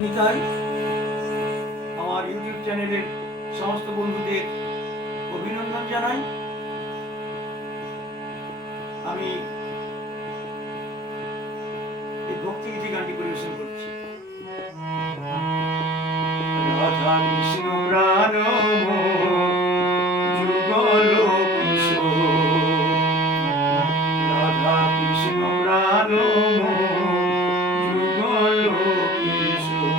নিতাই আমার ইউটিউব চ্যানেলের সমস্ত বন্ধুদের অভিনন্দন জানাই। আমি এই ভক্তিগীতি গানটি পরিবেশন করছি। রাধা কৃষ্ণ প্রাণ যুগল কিশোর, রাধা কৃষ্ণ প্রাণ যুগল কিশোর,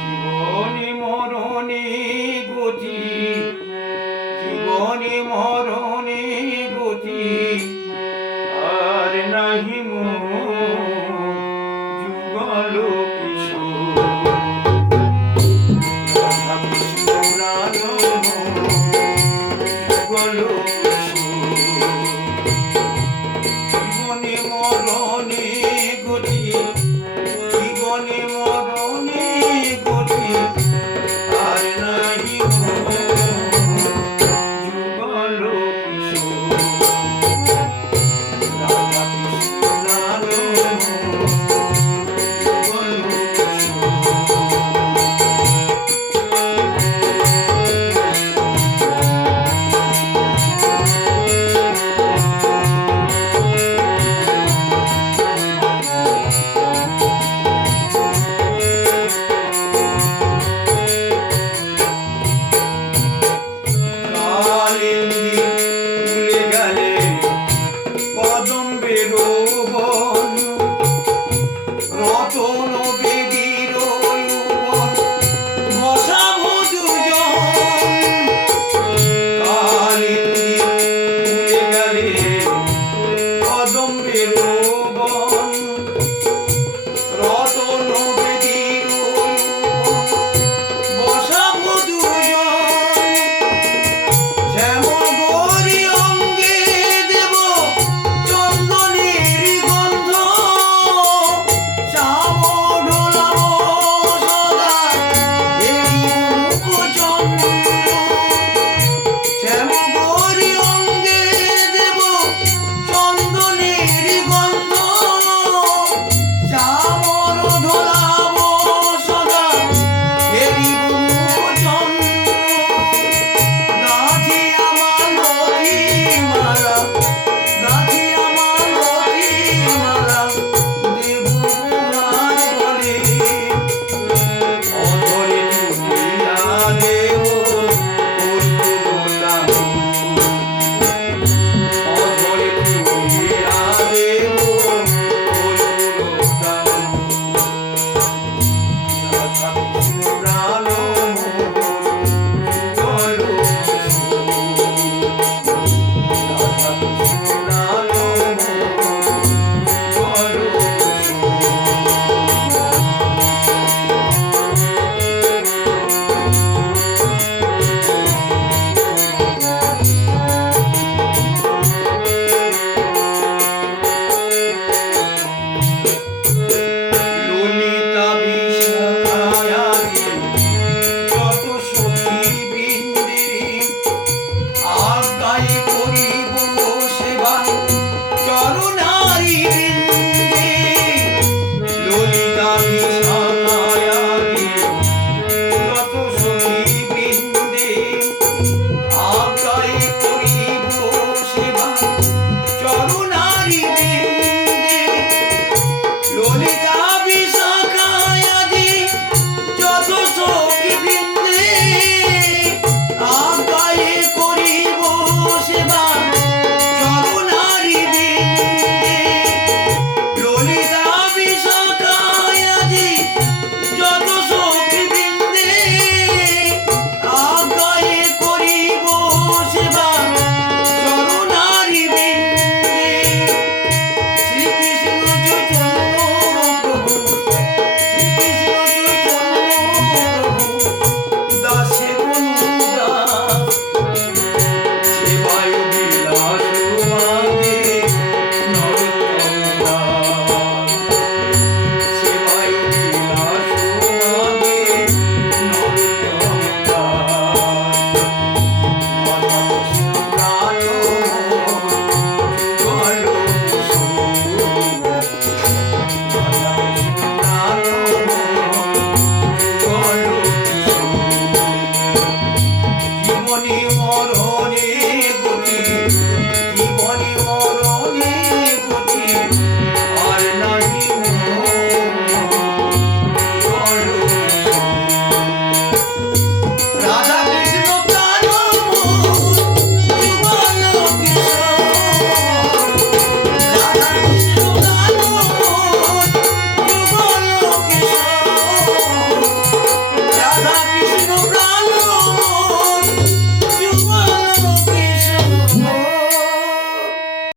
জীবনে মরণে গতি, জীবনে মরণে গতি আর নাহি যুগল কিশোর, রাধা কৃষ্ণ প্রাণ যুগল কিশোর, জীবনে মরণে গতি, জীবনে মরণে গতি আর নাহি যুগল কিশোর, রাধা কৃষ্ণ প্রাণ যুগল কিশোর। ভুলে গেলে কদম্বের বন, রতন